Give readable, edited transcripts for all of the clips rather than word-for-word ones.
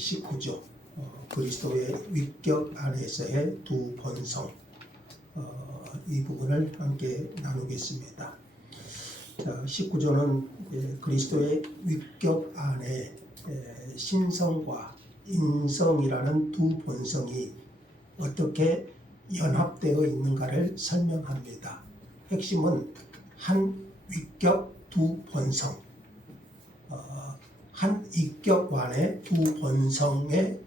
19조 그리스도의 위격 안에서의 두 본성 이 부분을 함께 나누겠습니다. 자, 19조는 그리스도의 위격 안에 신성과 인성이라는 두 본성이 어떻게 연합되어 있는가를 설명합니다. 핵심은 한 위격 두 본성, 한 위격 안에 두 본성의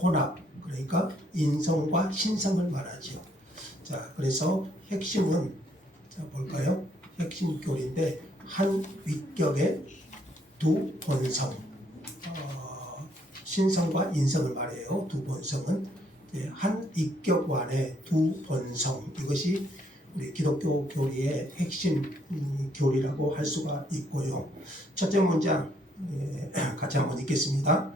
혼합, 그러니까 인성과 신성을 말하죠. 자, 그래서 핵심은 볼까요? 핵심 교리인데 한 위격의 두 본성, 신성과 인성을 말해요. 두 본성은 한 위격 안에 두 본성, 이것이 우리 기독교 교리의 핵심 교리라고 할 수가 있고요. 첫째 문장 같이 한번 읽겠습니다.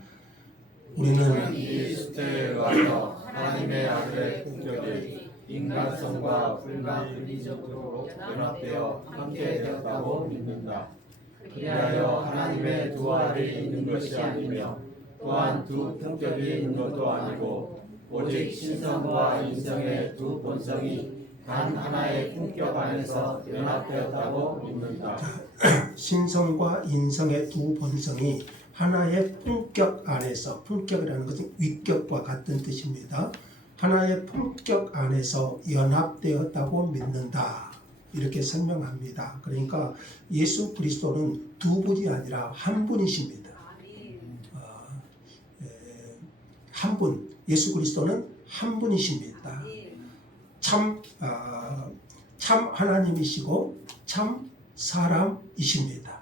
우리는 그리스도에 의하여 하나님의 아들의 품격이 인간성과 불가분리적으로 연합되어 함께 되었다고 믿는다. 그리하여 하나님의 두 알이 있는 것이 아니며 또한 두 품격이 있는 것도 아니고 오직 신성과 인성의 두 본성이 단 하나의 품격 안에서 연합되었다고 믿는다. 신성과 인성의 두 본성이 하나의 품격 안에서, 품격이라는 것은 위격과 같은 뜻입니다. 하나의 품격 안에서 연합되었다고 믿는다. 이렇게 설명합니다. 그러니까 예수 그리스도는 두 분이 아니라 한 분이십니다. 한 분, 예수 그리스도는 한 분이십니다. 참 하나님이시고 참 사람이십니다.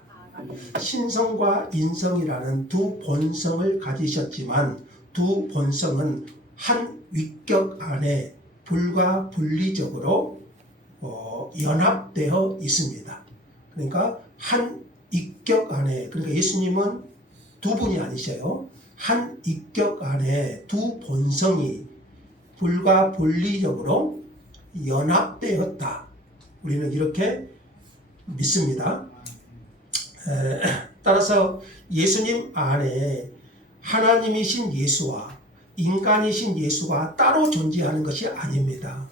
신성과 인성이라는 두 본성을 가지셨지만 두 본성은 한 위격 안에 불가분리적으로 연합되어 있습니다. 그러니까 한 위격 안에, 그러니까 예수님은 두 분이 아니셔요. 한 위격 안에 두 본성이 불가분리적으로 연합되었다. 우리는 이렇게 믿습니다. 따라서 예수님 안에 하나님이신 예수와 인간이신 예수가 따로 존재하는 것이 아닙니다.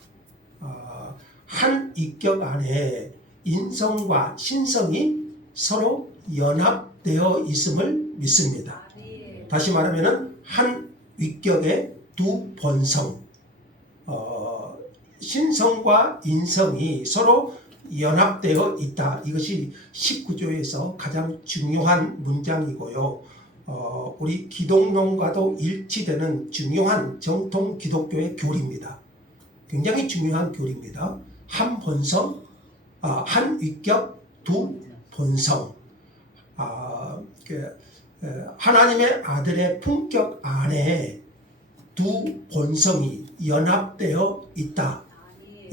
한 위격 안에 인성과 신성이 서로 연합되어 있음을 믿습니다. 다시 말하면 한 위격의 두 본성, 신성과 인성이 서로 연합되어 있다. 이것이 19조에서 가장 중요한 문장이고요. 우리 기독론과도 일치되는 중요한 정통 기독교의 교리입니다. 굉장히 중요한 교리입니다. 한 본성, 한 위격, 두 본성. 하나님의 아들의 품격 안에 두 본성이 연합되어 있다.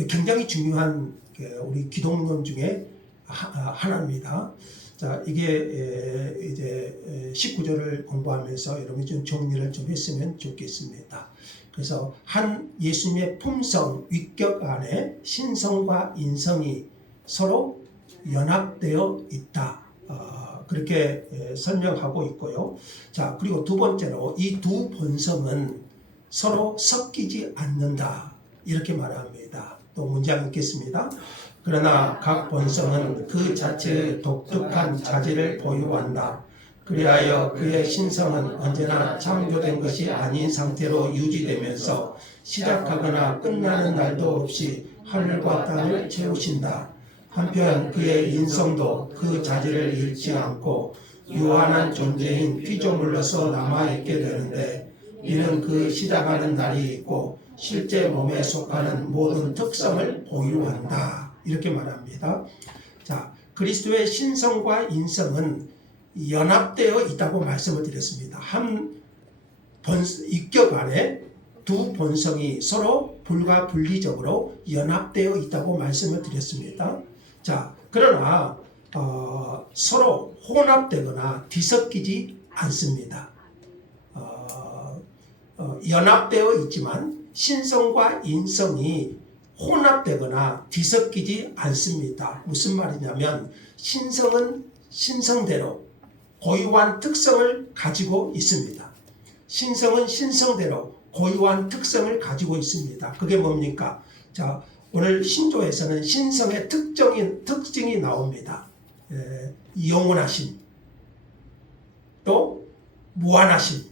굉장히 중요한 우리 기독론 중에 하나입니다. 자, 이게 이제 19절을 공부하면서 여러분이 좀 정리를 좀 했으면 좋겠습니다. 그래서 한 예수님의 품성, 위격 안에 신성과 인성이 서로 연합되어 있다. 그렇게 설명하고 있고요. 자, 그리고 두 번째로 이 두 본성은 서로 섞이지 않는다. 이렇게 말합니다. 또 문장 읽겠습니다. 그러나 각 본성은 그 자체의 독특한 자질을 보유한다. 그리하여 그의 신성은 언제나 창조된 것이 아닌 상태로 유지되면서 시작하거나 끝나는 날도 없이 하늘과 땅을 채우신다. 한편 그의 인성도 그 자질을 잃지 않고 유한한 존재인 피조물로서 남아있게 되는데 이는 그 시작하는 날이 있고 실제 몸에 속하는 모든 특성을 보유한다. 이렇게 말합니다. 자, 그리스도의 신성과 인성은 연합되어 있다고 말씀을 드렸습니다. 한 위격 안에 두 본성이 서로 불가분리적으로 연합되어 있다고 말씀을 드렸습니다. 자, 그러나 서로 혼합되거나 뒤섞이지 않습니다. 연합되어 있지만 신성과 인성이 혼합되거나 뒤섞이지 않습니다. 무슨 말이냐면 신성은 신성대로 고유한 특성을 가지고 있습니다. 신성은 신성대로 고유한 특성을 가지고 있습니다. 그게 뭡니까? 자, 오늘 신조에서는 신성의 특징이 나옵니다. 영원하심, 또 무한하심,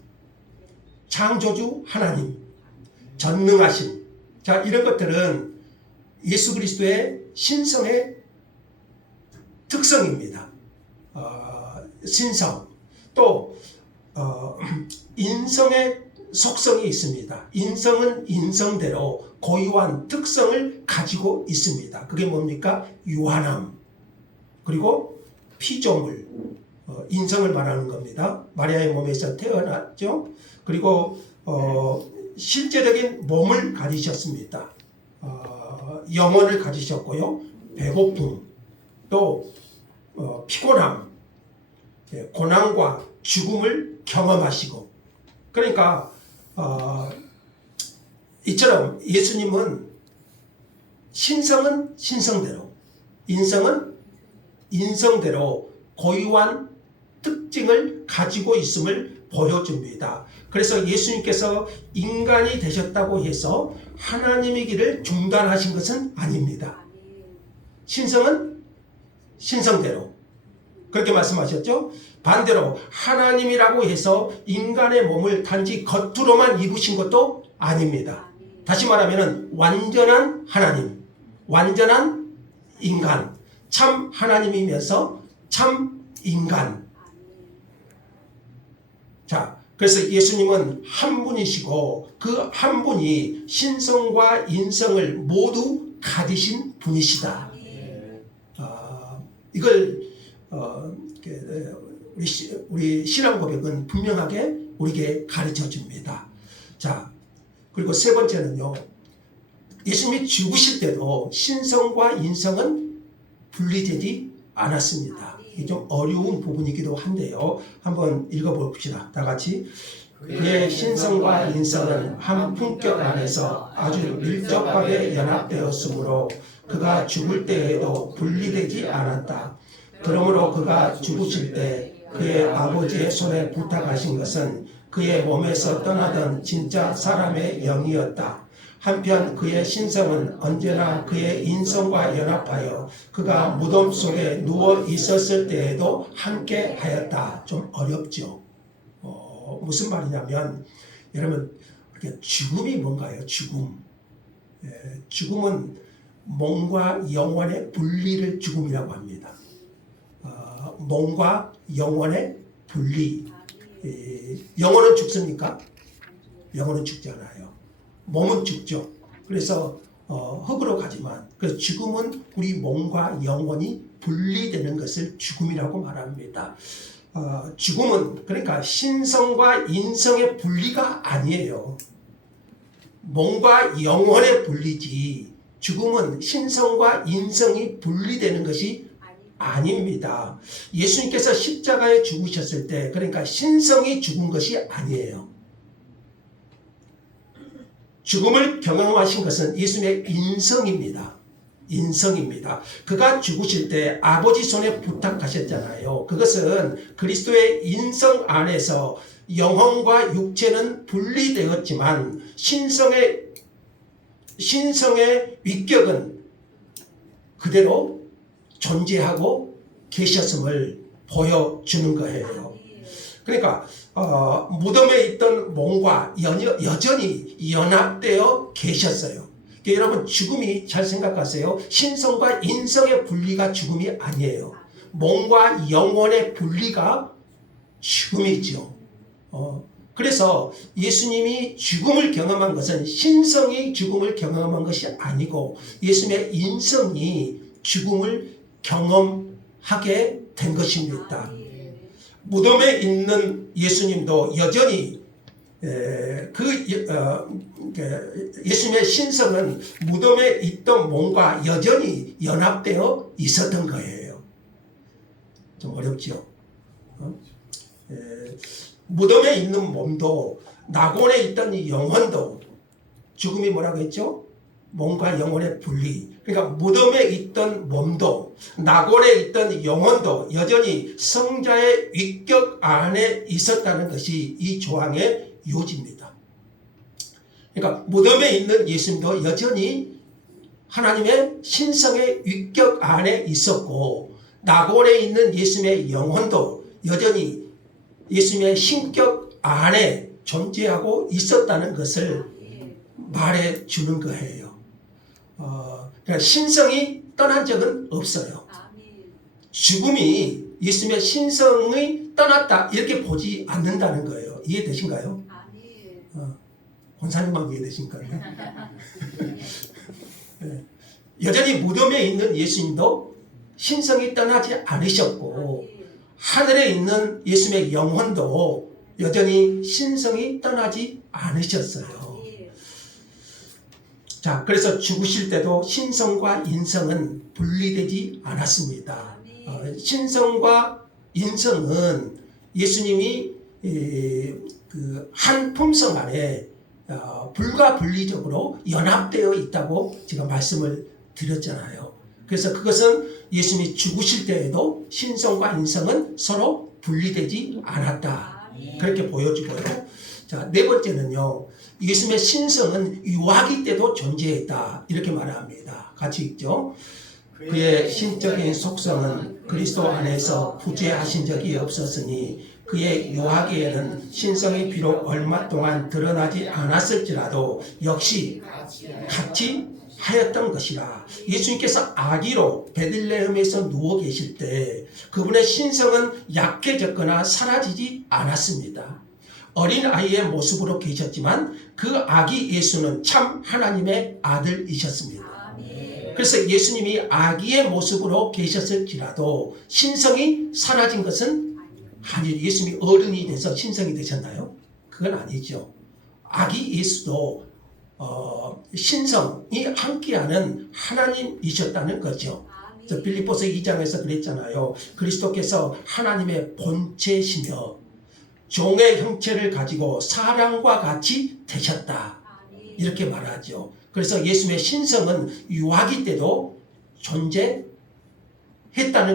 창조주 하나님, 전능하심. 자, 이런 것들은 예수 그리스도의 신성의 특성입니다. 신성, 또 인성의 속성이 있습니다. 인성은 인성대로 고유한 특성을 가지고 있습니다. 그게 뭡니까? 유한함, 그리고 피조물, 인성을 말하는 겁니다. 마리아의 몸에서 태어났죠. 그리고 실제적인 몸을 가지셨습니다. 영혼을 가지셨고요. 배고픔, 또 피곤함, 고난과 죽음을 경험하시고, 그러니까 이처럼 예수님은 신성은 신성대로, 인성은 인성대로 고유한 특징을 가지고 있음을 보여줍니다. 그래서 예수님께서 인간이 되셨다고 해서 하나님의 길을 중단하신 것은 아닙니다. 신성은 신성대로 그렇게 말씀하셨죠. 반대로 하나님이라고 해서 인간의 몸을 단지 겉으로만 입으신 것도 아닙니다. 다시 말하면 완전한 하나님, 완전한 인간, 참 하나님이면서 참 인간. 자, 그래서 예수님은 한 분이시고 그 한 분이 신성과 인성을 모두 가지신 분이시다. 이걸 우리 신앙 고백은 분명하게 우리에게 가르쳐 줍니다. 자, 그리고 세 번째는요. 예수님이 죽으실 때도 신성과 인성은 분리되지 않았습니다. 이게 좀 어려운 부분이기도 한데요. 한번 읽어봅시다. 다 같이. 그의 신성과 인성은 한 품격 안에서 아주 밀접하게 연합되었으므로 그가 죽을 때에도 분리되지 않았다. 그러므로 그가 죽으실 때 그의 아버지의 손에 부탁하신 것은 그의 몸에서 떠나던 진짜 사람의 영이었다. 한편 그의 신성은 언제나 그의 인성과 연합하여 그가 무덤 속에 누워 있었을 때에도 함께 하였다. 좀 어렵죠. 무슨 말이냐면 여러분 죽음이 뭔가요? 죽음. 죽음은 몸과 영혼의 분리를 죽음이라고 합니다. 몸과 영혼의 분리. 영혼은 죽습니까? 영혼은 죽지 않아요. 몸은 죽죠. 그래서 흙으로 가지만 그래서 죽음은 우리 몸과 영혼이 분리되는 것을 죽음이라고 말합니다. 죽음은 그러니까 신성과 인성의 분리가 아니에요. 몸과 영혼의 분리지 죽음은 신성과 인성이 분리되는 것이 아닙니다. 예수님께서 십자가에 죽으셨을 때 그러니까 신성이 죽은 것이 아니에요. 죽음을 경험하신 것은 예수님의 인성입니다. 인성입니다. 그가 죽으실 때 아버지 손에 부탁하셨잖아요. 그것은 그리스도의 인성 안에서 영혼과 육체는 분리되었지만 신성의 위격은 그대로 존재하고 계셨음을 보여주는 거예요. 그러니까 무덤에 있던 몸과 여전히 연합되어 계셨어요. 그러니까 여러분 죽음이 잘 생각하세요. 신성과 인성의 분리가 죽음이 아니에요. 몸과 영혼의 분리가 죽음이죠. 그래서 예수님이 죽음을 경험한 것은 신성이 죽음을 경험한 것이 아니고 예수님의 인성이 죽음을 경험하게 된 것입니다. 무덤에 있는 예수님도 여전히 예수님의 신성은 무덤에 있던 몸과 여전히 연합되어 있었던 거예요. 좀 어렵죠? 무덤에 있는 몸도 낙원에 있던 영혼도 죽음이 뭐라고 했죠? 몸과 영혼의 분리. 그러니까 무덤에 있던 몸도 낙원에 있던 영혼도 여전히 성자의 위격 안에 있었다는 것이 이 조항의 이어집니다. 그러니까 무덤에 있는 예수님도 여전히 하나님의 신성의 위격 안에 있었고 낙원에 있는 예수님의 영혼도 여전히 예수님의 신격 안에 존재하고 있었다는 것을 말해 주는 거예요. 그러니까 신성이 떠난 적은 없어요. 죽음이 예수님의 신성이 떠났다 이렇게 보지 않는다는 거예요. 이해되신가요? 권사님만 이해되신가요? 네. 여전히 무덤에 있는 예수님도 신성이 떠나지 않으셨고 하늘에 있는 예수님의 영혼도 여전히 신성이 떠나지 않으셨어요. 자, 그래서 죽으실 때도 신성과 인성은 분리되지 않았습니다. 신성과 인성은 예수님이 그 한 품성 안에 불가분리적으로 연합되어 있다고 제가 말씀을 드렸잖아요. 그래서 그것은 예수님이 죽으실 때에도 신성과 인성은 서로 분리되지 않았다. 그렇게 보여주고요. 자, 네 번째는요. 예수님의 신성은 유아기 때도 존재했다. 이렇게 말합니다. 같이 읽죠. 그의 신적인 속성은 그리스도 안에서 부재하신 적이 없었으니 그의 유아기에는 신성이 비록 얼마 동안 드러나지 않았을지라도 역시 같이 하였던 것이라. 예수님께서 아기로 베들레헴에서 누워 계실 때 그분의 신성은 약해졌거나 사라지지 않았습니다. 어린 아이의 모습으로 계셨지만 그 아기 예수는 참 하나님의 아들이셨습니다. 그래서 예수님이 아기의 모습으로 계셨을지라도 신성이 사라진 것은 아니에요. 예수님이 어른이 돼서 신성이 되셨나요? 그건 아니죠. 아기 예수도 신성이 함께하는 하나님이셨다는 거죠. 빌립보서 2장에서 그랬잖아요. 그리스도께서 하나님의 본체시며 종의 형체를 가지고 사람과 같이 되셨다. 이렇게 말하죠. 그래서 예수님의 신성은 유아기 때도 존재했다는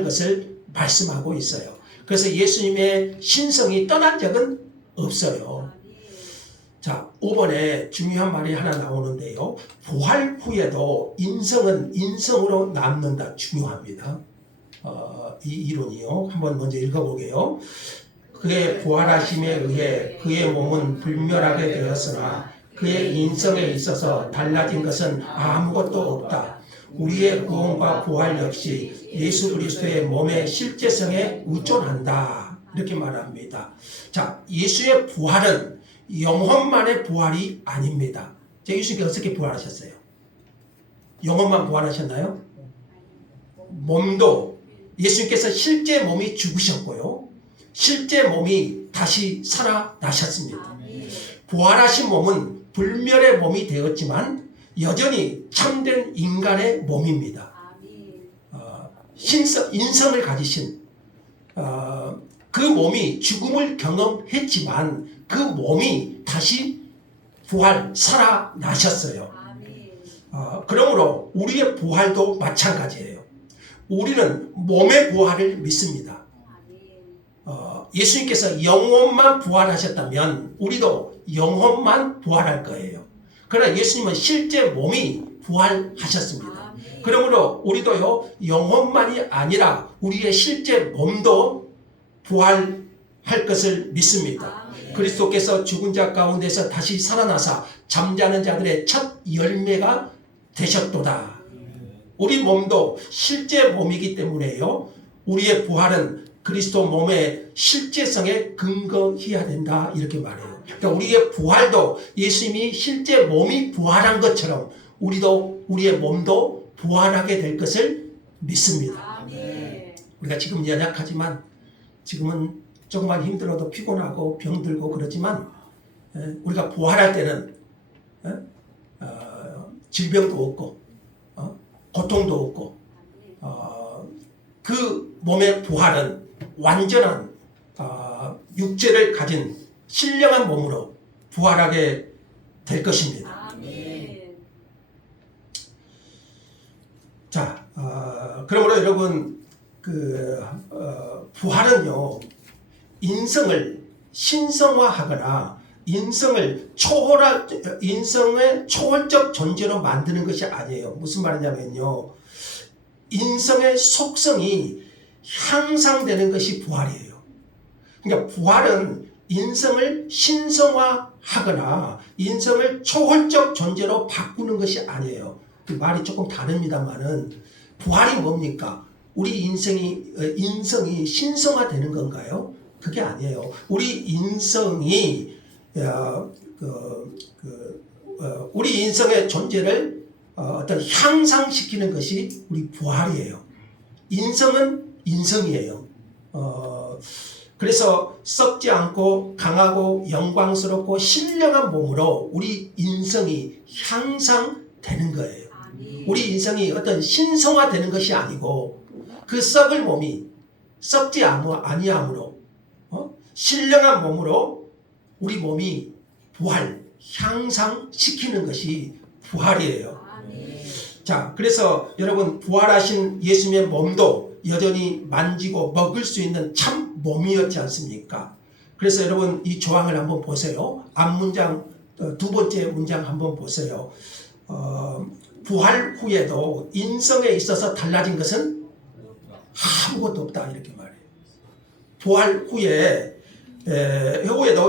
것을 말씀하고 있어요. 그래서 예수님의 신성이 떠난 적은 없어요. 자, 5번에 중요한 말이 하나 나오는데요. 부활 후에도 인성은 인성으로 남는다. 중요합니다. 이 이론이요. 한번 먼저 읽어보게요. 그의 부활하심에 의해 그의 몸은 불멸하게 되었으나 그의 인성에 있어서 달라진 것은 아무것도 없다. 우리의 구원과 부활 역시 예수 그리스도의 몸의 실제성에 의존한다. 이렇게 말합니다. 자, 예수의 부활은 영혼만의 부활이 아닙니다. 예수님께서 어떻게 부활하셨어요? 영혼만 부활하셨나요? 몸도 예수님께서 실제 몸이 죽으셨고요. 실제 몸이 다시 살아나셨습니다. 부활하신 몸은 불멸의 몸이 되었지만 여전히 참된 인간의 몸입니다. 인성을 가지신 그 몸이 죽음을 경험했지만 그 몸이 다시 부활 살아나셨어요. 그러므로 우리의 부활도 마찬가지예요. 우리는 몸의 부활을 믿습니다. 예수님께서 영혼만 부활하셨다면 우리도 영혼만 부활할 거예요. 그러나 예수님은 실제 몸이 부활하셨습니다. 그러므로 우리도요, 영혼만이 아니라 우리의 실제 몸도 부활할 것을 믿습니다. 그리스도께서 죽은 자 가운데서 다시 살아나사 잠자는 자들의 첫 열매가 되셨도다. 우리 몸도 실제 몸이기 때문에요. 우리의 부활은 그리스도 몸의 실제성에 근거해야 된다. 이렇게 말해요. 그러니까 우리의 부활도 예수님이 실제 몸이 부활한 것처럼 우리의 몸도 부활하게 될 것을 믿습니다. 우리가 지금 연약하지만 지금은 조금만 힘들어도 피곤하고 병들고 그러지만 우리가 부활할 때는 질병도 없고 고통도 없고 그 몸의 부활은 완전한 육체를 가진 신령한 몸으로 부활하게 될 것입니다. 자, 그러므로 여러분 부활은요 인성을 신성화하거나 인성의 초월적 존재로 만드는 것이 아니에요. 무슨 말이냐면요. 인성의 속성이 향상되는 것이 부활이에요. 그러니까 부활은 인성을 신성화하거나 인성을 초월적 존재로 바꾸는 것이 아니에요. 말이 조금 다릅니다만은 부활이 뭡니까? 우리 인성이 신성화되는 건가요? 그게 아니에요. 우리 인성이 우리 인성의 존재를 어떤 향상시키는 것이 우리 부활이에요. 인성은 인성이에요. 그래서 썩지 않고 강하고 영광스럽고 신령한 몸으로 우리 인성이 향상되는 거예요. 우리 인성이 어떤 신성화되는 것이 아니고 그 썩을 몸이 썩지 아니함으로 신령한 몸으로 우리 몸이 부활, 향상시키는 것이 부활이에요. 자, 그래서 여러분 부활하신 예수님의 몸도 여전히 만지고 먹을 수 있는 참 몸이었지 않습니까? 그래서 여러분 이 조항을 한번 보세요. 앞문장 두 번째 문장 한번 보세요. 부활 후에도 인성에 있어서 달라진 것은 아무것도 없다 이렇게 말해요. 부활 후에도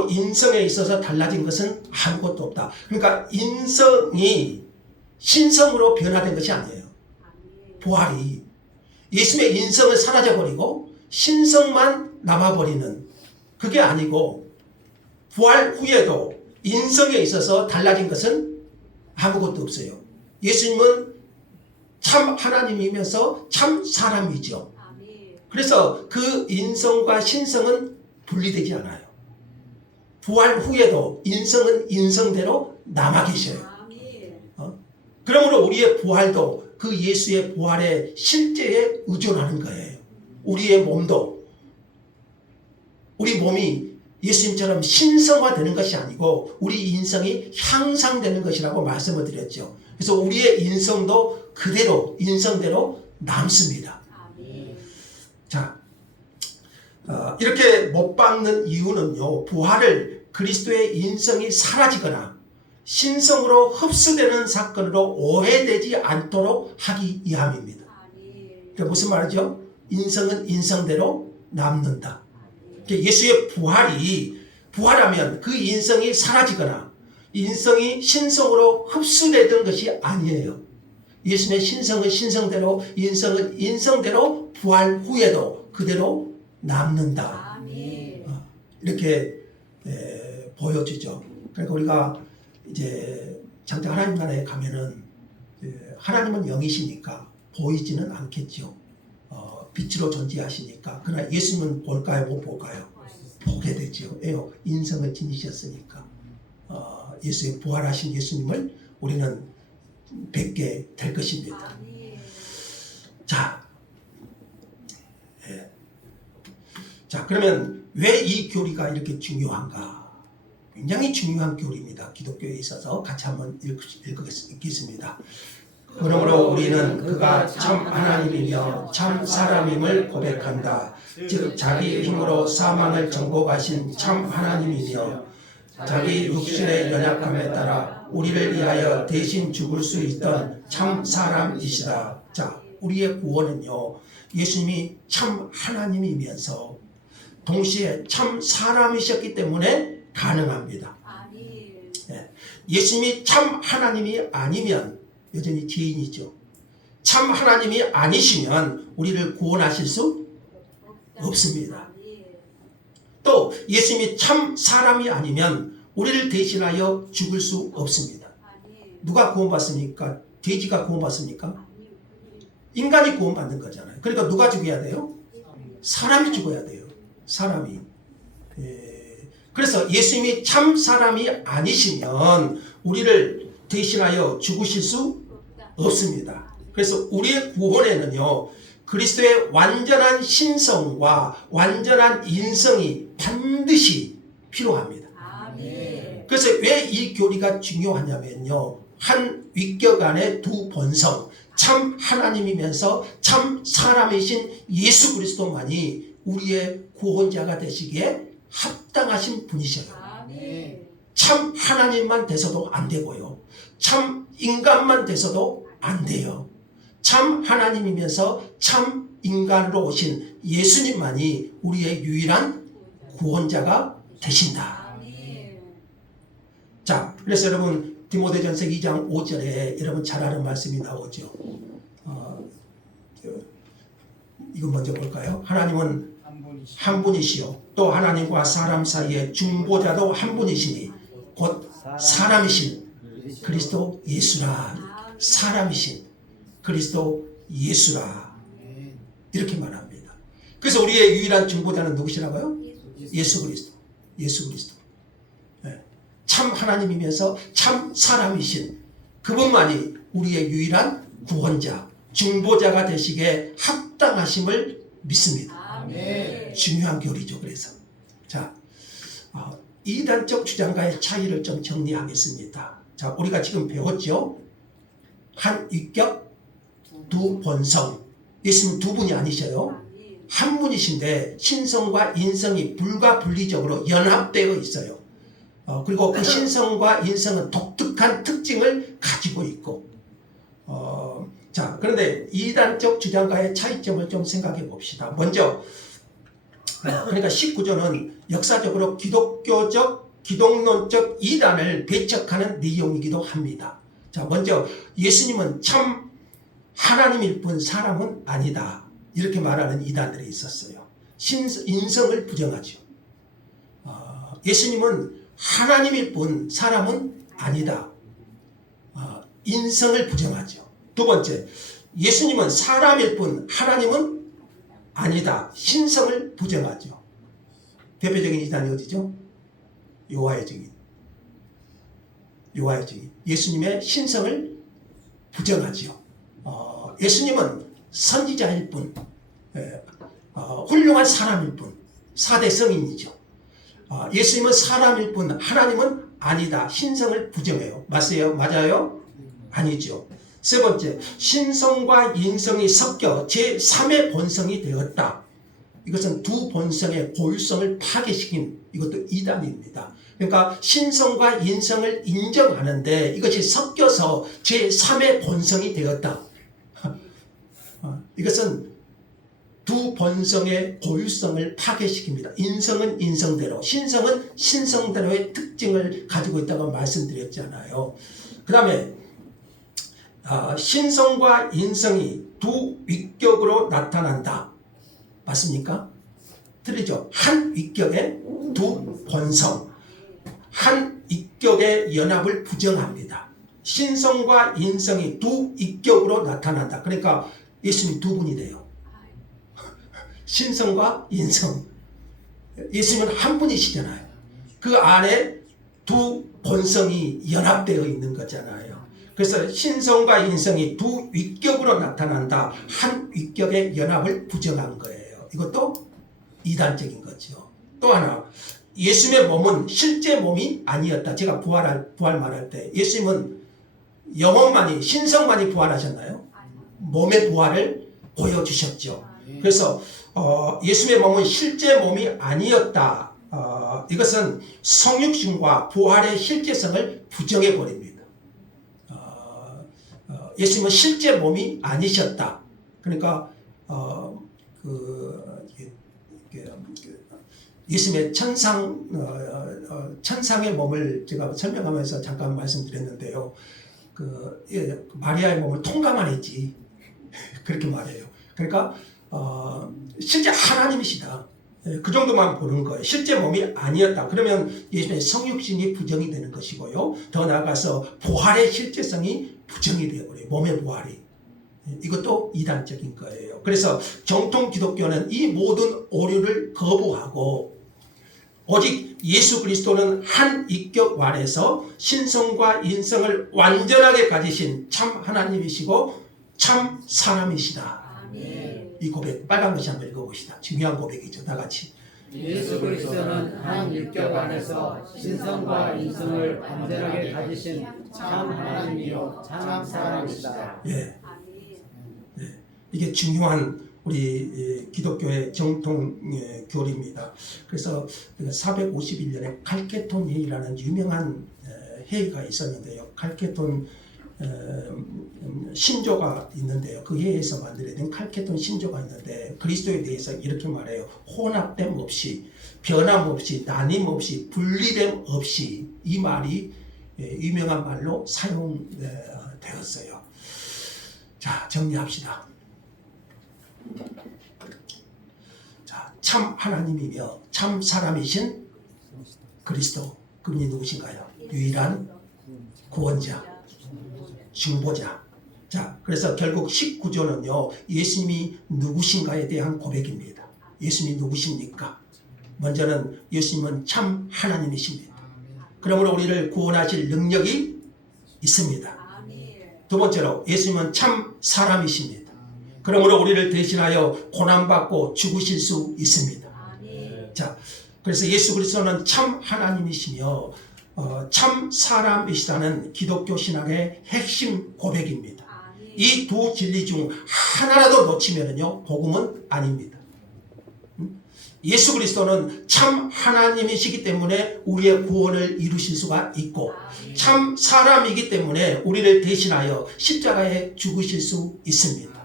인성에 있어서 달라진 것은 아무것도 없다. 그러니까 인성이 신성으로 변화된 것이 아니에요. 부활이 예수님의 인성은 사라져버리고 신성만 남아버리는 그게 아니고 부활 후에도 인성에 있어서 달라진 것은 아무것도 없어요. 예수님은 참 하나님이면서 참 사람이죠. 그래서 그 인성과 신성은 분리되지 않아요. 부활 후에도 인성은 인성대로 남아 계셔요. 그러므로 우리의 부활도 그 예수의 부활의 실제에 의존하는 거예요. 우리의 몸도 우리 몸이 예수님처럼 신성화되는 것이 아니고 우리 인성이 향상되는 것이라고 말씀을 드렸죠. 그래서 우리의 인성도 그대로 인성대로 남습니다. 자, 이렇게 못 박는 이유는요. 부활을 그리스도의 인성이 사라지거나 신성으로 흡수되는 사건으로 오해되지 않도록 하기 위함입니다. 그러니까 무슨 말이죠? 인성은 인성대로 남는다. 그러니까 예수의 부활하면 그 인성이 사라지거나 인성이 신성으로 흡수되던 것이 아니에요. 예수님의 신성은 신성대로 인성은 인성대로 부활 후에도 그대로 남는다. 이렇게 보여지죠. 그러니까 우리가 이제 장차 하나님 나라에 가면은 하나님은 영이시니까 보이지는 않겠죠. 빛으로 존재하시니까. 그러나 예수님은 볼까요? 못 볼까요? 보게 되죠. 왜요? 인성을 지니셨으니까. 예수의 부활하신 예수님을 우리는 뵙게 될 것입니다. 자, 자, 그러면 왜 이 교리가 이렇게 중요한가? 굉장히 중요한 교리입니다. 기독교에 있어서 같이 한번 읽겠습니다. 그러므로 우리는 그가 참 하나님이며 참 사람임을 고백한다. 즉 자기 힘으로 사망을 정복하신 참 하나님이며 자기 육신의 연약함에 따라 우리를 위하여 대신 죽을 수 있던 참 사람이시다. 자, 우리의 구원은요. 예수님이 참 하나님이면서 동시에 참 사람이셨기 때문에 가능합니다. 예수님이 참 하나님이 아니면 여전히 죄인이죠. 참 하나님이 아니시면 우리를 구원하실 수 없습니다. 또 예수님이 참 사람이 아니면 우리를 대신하여 죽을 수 없습니다. 누가 구원받습니까? 돼지가 구원받습니까? 인간이 구원받는 거잖아요. 그러니까 누가 죽어야 돼요? 사람이 죽어야 돼요. 사람이. 그래서 예수님이 참 사람이 아니시면 우리를 대신하여 죽으실 수 없습니다. 그래서 우리의 구원에는요. 그리스도의 완전한 신성과 완전한 인성이 반드시 필요합니다. 그래서 왜 이 교리가 중요하냐면요. 한 위격 안에 두 본성, 참 하나님이면서 참 사람이신 예수 그리스도만이 우리의 구원자가 되시기에 합당하신 분이셔요. 참 하나님만 돼서도 안 되고요. 참 인간만 돼서도 안 돼요. 참 하나님이면서 참 인간으로 오신 예수님만이 우리의 유일한 구원자가 되신다. 자, 그래서 여러분 디모데전서 2장 5절에 여러분 잘 아는 말씀이 나오죠. 이거 먼저 볼까요? 하나님은 한 분이시요 또 하나님과 사람 사이의 중보자도 한 분이시니 곧 사람이신 그리스도 예수라. 사람이신 그리스도 예수라. 이렇게 말합니다. 그래서 우리의 유일한 중보자는 누구시라고요? 예수 그리스도. 예수 그리스도. 참 하나님이면서 참 사람이신 그분만이 우리의 유일한 구원자, 중보자가 되시기에 합당하심을 믿습니다. 아멘. 중요한 교리죠. 그래서 자, 이단적 주장과의 차이를 좀 정리하겠습니다. 자, 우리가 지금 배웠죠. 한 위격, 두 본성. 예수님 두 분이 아니셔요. 한 분이신데 신성과 인성이 불가분리적으로 연합되어 있어요. 그리고 그 신성과 인성은 독특한 특징을 가지고 있고, 자, 그런데 이단적 주장과의 차이점을 좀 생각해 봅시다. 먼저, 그러니까 19조는 역사적으로 기독교적, 기독론적 이단을 배척하는 내용이기도 합니다. 자, 먼저 예수님은 참 하나님일 뿐 사람은 아니다. 이렇게 말하는 이단들이 있었어요. 인성을 부정하죠. 예수님은 하나님일 뿐 사람은 아니다. 인성을 부정하죠. 두 번째, 예수님은 사람일 뿐 하나님은 아니다. 신성을 부정하죠. 대표적인 이단이 어디죠? 여호와의 증인. 여호와의 증인. 예수님의 신성을 부정하죠. 예수님은 선지자일 뿐, 훌륭한 사람일 뿐, 4대 성인이죠. 예수님은 사람일 뿐 하나님은 아니다. 신성을 부정해요. 맞아요? 아니죠. 세 번째, 신성과 인성이 섞여 제3의 본성이 되었다. 이것은 두 본성의 고유성을 파괴시킨 이것도 이단입니다. 그러니까 신성과 인성을 인정하는데 이것이 섞여서 제3의 본성이 되었다. 이것은 두 본성의 고유성을 파괴시킵니다. 인성은 인성대로, 신성은 신성대로의 특징을 가지고 있다고 말씀드렸잖아요. 그 다음에 신성과 인성이 두 위격으로 나타난다. 맞습니까? 틀리죠? 한 위격의 두 본성, 한 위격의 연합을 부정합니다. 신성과 인성이 두 위격으로 나타난다. 그러니까 예수님 두 분이 돼요. 신성과 인성. 예수님은 한 분이시잖아요. 그 안에 두 본성이 연합되어 있는 거잖아요. 그래서 신성과 인성이 두 위격으로 나타난다. 한 위격의 연합을 부정한 거예요. 이것도 이단적인 거죠. 또 하나, 예수님의 몸은 실제 몸이 아니었다. 제가 부활 말할 때 예수님은 영혼만이, 신성만이 부활하셨나요? 몸의 부활을 보여주셨죠. 그래서 예수님의 몸은 실제 몸이 아니었다. 이것은 성육신과 부활의 실제성을 부정해 버립니다. 예수님은 실제 몸이 아니셨다. 그러니까 예수님의 천상의 몸을 제가 설명하면서 잠깐 말씀드렸는데요. 마리아의 몸을 통감만 했지. 그렇게 말해요. 그러니까 실제 하나님이시다. 그 정도만 보는 거예요. 실제 몸이 아니었다. 그러면 예수님의 성육신이 부정이 되는 것이고요. 더 나아가서 부활의 실제성이 부정이 되어버려요. 몸의 부활이. 이것도 이단적인 거예요. 그래서 정통 기독교는 이 모든 오류를 거부하고 오직 예수 그리스도는 한 인격 안에서 신성과 인성을 완전하게 가지신 참 하나님이시고 참 사람이시다. 아멘. 이 고백 빨간 글씨 한번 읽어봅시다. 중요한 고백이죠. 다 같이. 예수 그리스도는 한 인격 안에서 신성과 인성을 완전하게 가지신 참 하나님이요 참 사람이시다. 예. 이게 중요한 우리 기독교의 정통 교리입니다. 그래서 451년에 칼케톤 회의라는 유명한 회의가 있었는데요. 칼케톤 신조가 있는데요. 그 회의에서 만들어낸 칼케톤 신조가 있는데 그리스도에 대해서 이렇게 말해요. 혼합됨 없이, 변함 없이, 나님 없이, 분리됨 없이, 이 말이 유명한 말로 사용되었어요. 자, 정리합시다. 자, 참 하나님이며 참 사람이신 그리스도, 그분이 누구신가요? 유일한 구원자, 중보자. 자, 그래서 결국 19조는요, 예수님이 누구신가에 대한 고백입니다. 예수님이 누구십니까? 먼저는 예수님은 참 하나님이십니다. 그러므로 우리를 구원하실 능력이 있습니다. 두 번째로 예수님은 참 사람이십니다. 그러므로 우리를 대신하여 고난받고 죽으실 수 있습니다. 자, 그래서 예수 그리스도는 참 하나님이시며 참 사람이시다는 기독교 신앙의 핵심 고백입니다. 이 두 진리 중 하나라도 놓치면요, 복음은 아닙니다. 예수 그리스도는 참 하나님이시기 때문에 우리의 구원을 이루실 수가 있고, 참 사람이기 때문에 우리를 대신하여 십자가에 죽으실 수 있습니다.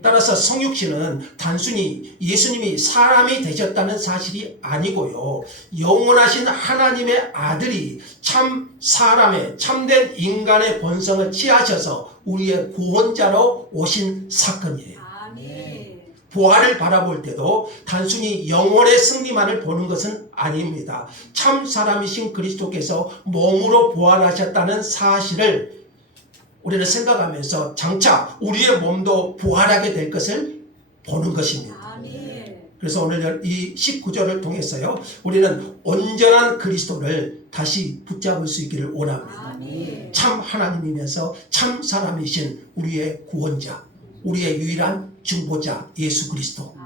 따라서 성육신은 단순히 예수님이 사람이 되셨다는 사실이 아니고요, 영원하신 하나님의 아들이 참 사람의 참된 인간의 본성을 취하셔서 우리의 구원자로 오신 사건이에요. 부활을 바라볼 때도 단순히 영혼의 승리만을 보는 것은 아닙니다. 참 사람이신 그리스도께서 몸으로 부활하셨다는 사실을 우리는 생각하면서 장차 우리의 몸도 부활하게 될 것을 보는 것입니다. 그래서 오늘 이 19절을 통해서요, 우리는 온전한 그리스도를 다시 붙잡을 수 있기를 원합니다. 참 하나님이면서 참 사람이신 우리의 구원자, 우리의 유일한 중보자 예수 그리스도.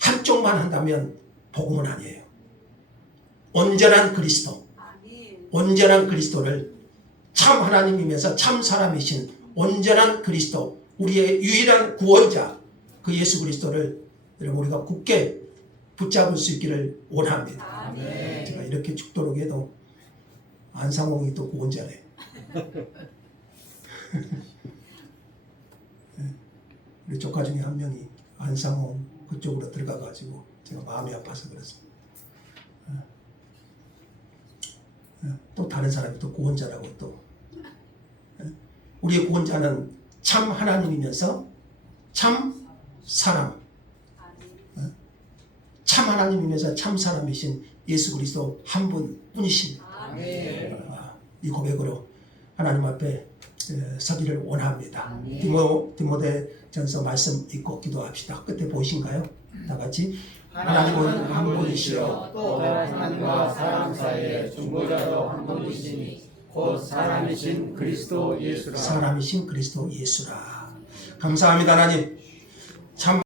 한쪽만 한다면 복음은 아니에요. 온전한 그리스도, 온전한 그리스도를, 참 하나님이면서 참 사람이신 온전한 그리스도, 우리의 유일한 구원자 그 예수 그리스도를 여러분 우리가 굳게 붙잡을 수 있기를 원합니다. 제가 이렇게 죽도록 해도 안상홍이 또 구원자래. 우리 조카 중에 한 명이 안상홍 그쪽으로 들어가가지고 제가 마음이 아파서 그렇습니다. 또 다른 사람이 또 구원자라고 또. 우리의 구원자는 참 하나님이면서 참 사람, 참 하나님이면서 참 사람이신 예수 그리스도 한 분뿐이십니다. 이 고백으로 하나님 앞에 서기를 원합니다. 디모데전서 말씀 읽고 기도합시다. 끝에 보이신가요? 다 같이. 하나님은 한 분이시요 또 하나님과 사람 사이에 중보자도 한 분이시니 곧 사람이신 그리스도 예수라. 사람이신 그리스도 예수라. 감사합니다, 하나님. 참